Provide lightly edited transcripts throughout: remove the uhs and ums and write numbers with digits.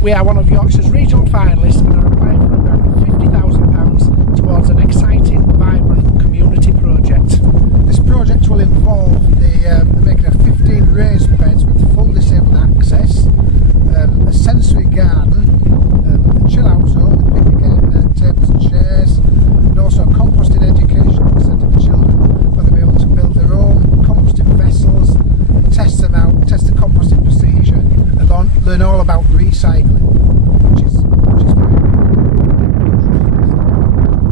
We are one of Yorkshire's regional finalists and are applying for a grant of £50,000 towards an exciting, vibrant community project. This project will involve the making of 15 raised beds with full disabled access, a sensory garden, a chill out zone with picnic tables and chairs, and also a composting educational centre for children where they'll be able to build their own composting vessels, test them out, test the composting procedure, and learn all about recycling, which is very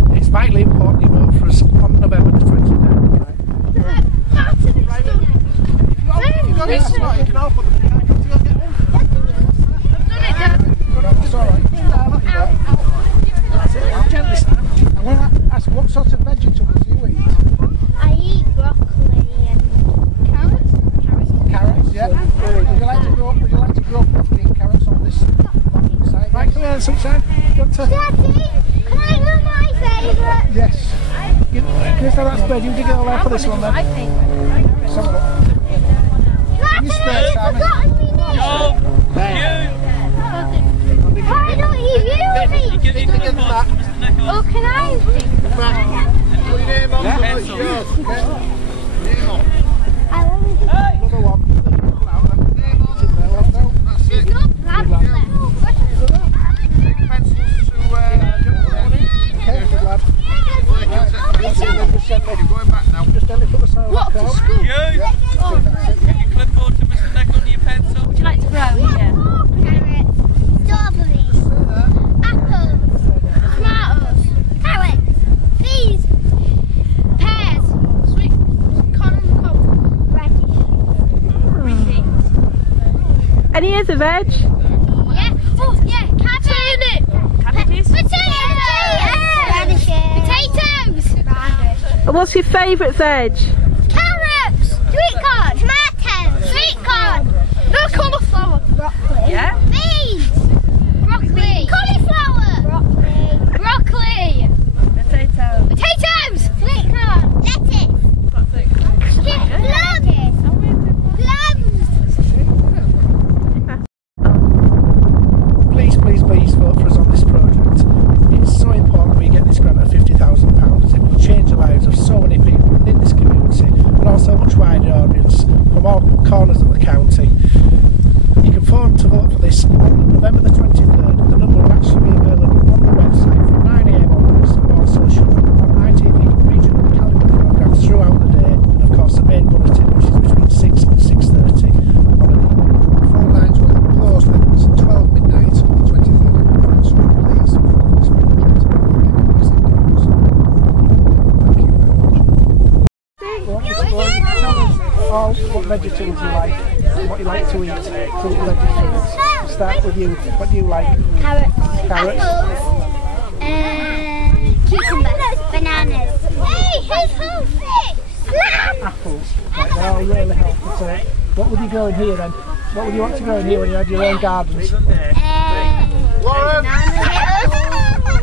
good. It's vitally important you vote for us on November the 23rd. It's alright. Gently stand. I'm going to ask, what sort of vegetables do you eat? I eat broccoli and carrots. Carrots, yeah. Would you like to grow up eating carrots on this site? Right, come here, sunshine. Daddy, can I do my favourite? Yes. Can you stand that spread? You dig it all out for this one then. Let's have a look. You spare Daddy, time. you've forgotten me now. Why don't you use it? Oh, can I use it? Put your name on, so it's yours, okay? Name on. I want to Another one. Name on. That's it. It's not bad. Take pencils to okay, good lad. You're going back now. Just gently put the sign What, back for out. school? Get your clipboard to Mr. Neck on your pencil. Would you like to grow here? Carrots, strawberries, apples, tomatoes, carrots, peas, pears, sweet corn, radish. Any other veg? Yeah. Oh, yeah. Cabbage. Cabbages? Radishes. Potatoes. What's your favourite veg? Carrots. Sweet corn. Tomatoes. Sweet corn. No cauliflower. Broccoli. Yeah. Beans. Broccoli. Cauliflower. Broccoli. Potatoes. Potatoes. Sweet corn. Lettuce. Please vote for us on this project. It's so important we get this grant of £50,000. It will change the lives of so many people in this community and also a much wider audience from all corners of the county. You can phone to vote for this on November the 23rd. The number will actually be available on the website from 9 AM onwards and also on ITV regional calendar programmes throughout the day, and of course the main bulletin, which is between 6 and 6:30 on an evening. Phone lines will close at 12 midnight on the 23rd. So please vote for this project. Thank you very much. All what vegetables you like, what you like to eat, fruit and vegetables. Start with you. What do you like? Carrots. Carrots. Apples. Cucumbers. Bananas. Hey, here's healthy. Apples. Right, they're all really healthy. So, what would you grow in here then? What would you want to grow in here when you had your own gardens? Bananas.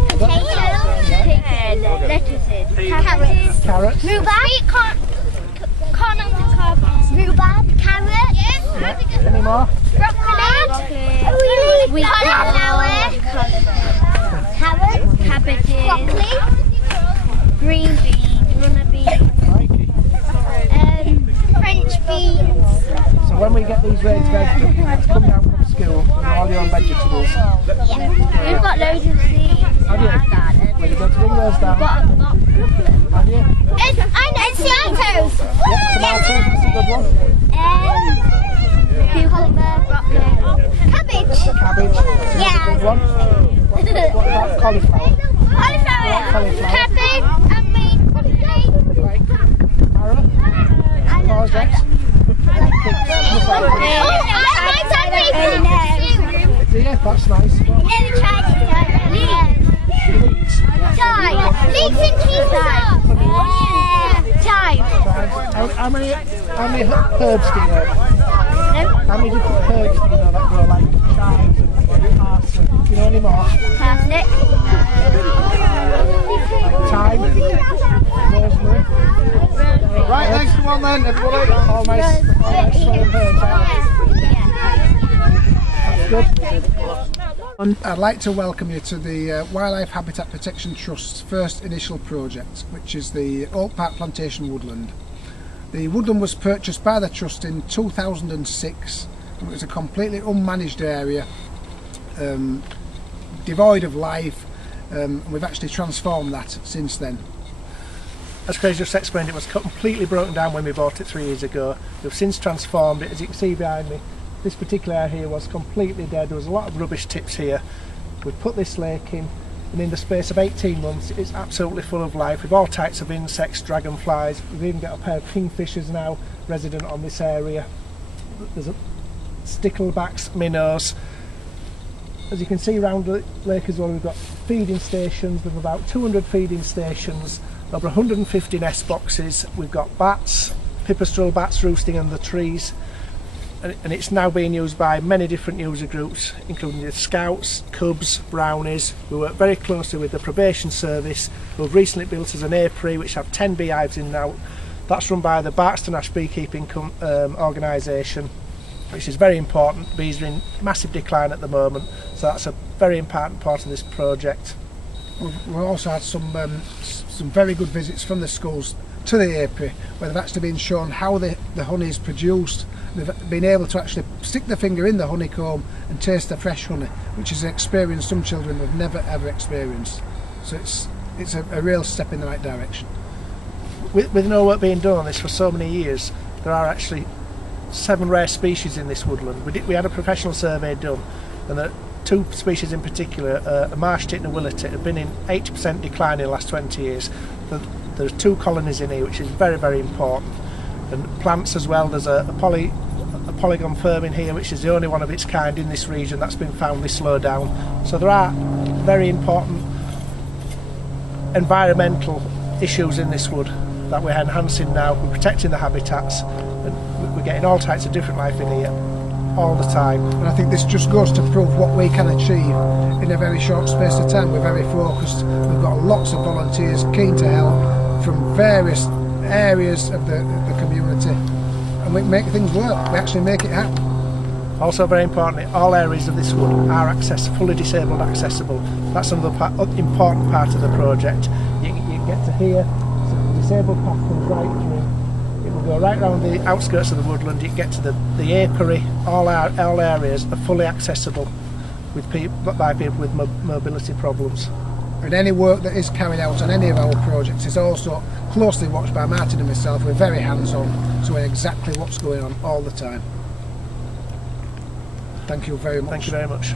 Potatoes. Lettuces. Carrots. Carrots. Rhubarb. Corn on the cob. Rhubarb. Carrot. Any more? Broccoli. Cauliflower. Carrots. Cabbages. Broccoli. Green beans. Runner beans. Mikey. French beans. So when we get these raised vegetables, come down from school with all your own vegetables. We've got loads of seeds in Have you? our garden. Well, you've got to bring those down. Got a lot. Have you? And tomatoes. Tomatoes, that's a good one. Cucumber, broccoli, cabbage. Cabbage, that's a good one. What about cauliflower? Cauliflower. Cauliflower. Cabbage. I mean, broccoli. Like carrot? I love Courgettes? Yeah, that's nice. Leeks and cheese sauce. Thyme. How many herbs do you know? How many different herbs do you know that grow like chives and parsley? Do you know any more? Parsnip. Thyme, rosemary. Right, thanks for one then, everybody. All nice smelling herbs, aren't they? That's good. I'd like to welcome you to the Wildlife Habitat Protection Trust's first initial project, which is the Oak Park Plantation Woodland. The woodland was purchased by the Trust in 2006 and it was a completely unmanaged area, devoid of life, and we've actually transformed that since then. As Craig just explained, it was completely broken down when we bought it 3 years ago. We've since transformed it. As you can see behind me, this particular area here was completely dead. There was a lot of rubbish tips here. We've put this lake in, and in the space of 18 months it's absolutely full of life with all types of insects, dragonflies. We've even got a pair of kingfishers now resident on this area. There's sticklebacks, minnows. As you can see around the lake as well, we've got feeding stations. We've about 200 feeding stations, over 150 nest boxes. We've got bats, pipistrelle bats roosting in the trees, and it's now being used by many different user groups, including the Scouts, Cubs, Brownies. We work very closely with the probation service, who have recently built us an apiary which have 10 beehives in now. That's run by the Barkston Ash Beekeeping organisation, which is very important. Bees are in massive decline at the moment, so that's a very important part of this project. We've also had some very good visits from the schools to the apiary, where they've actually been shown how the honey is produced. They've been able to actually stick their finger in the honeycomb and taste the fresh honey, which is an experience some children have never ever experienced. So it's a real step in the right direction. With no work being done on this for so many years, there are actually 7 rare species in this woodland. We had a professional survey done, and the 2 species in particular, a marsh tit and a willow tit, have been in 80% decline in the last 20 years. There's 2 colonies in here, which is very, very important. And plants as well. There's a polygon firm in here, which is the only one of its kind in this region that's been found this low down. So there are very important environmental issues in this wood that we're enhancing now. We're protecting the habitats, and we're getting all types of different life in here all the time. And I think this just goes to prove what we can achieve in a very short space of time. We're very focused. We've got lots of volunteers keen to help from various areas of the community, and we make things work. We actually make it happen. Also, very importantly, all areas of this wood are fully disabled accessible. That's another important part of the project. You get to here, so the disabled path comes right through. It will go right around the outskirts of the woodland. You get to the apiary. All areas are fully accessible by people with mobility problems. And any work that is carried out on any of our projects is also closely watched by Martin and myself. We're very hands-on, so we know exactly what's going on all the time. Thank you very much. Thank you very much.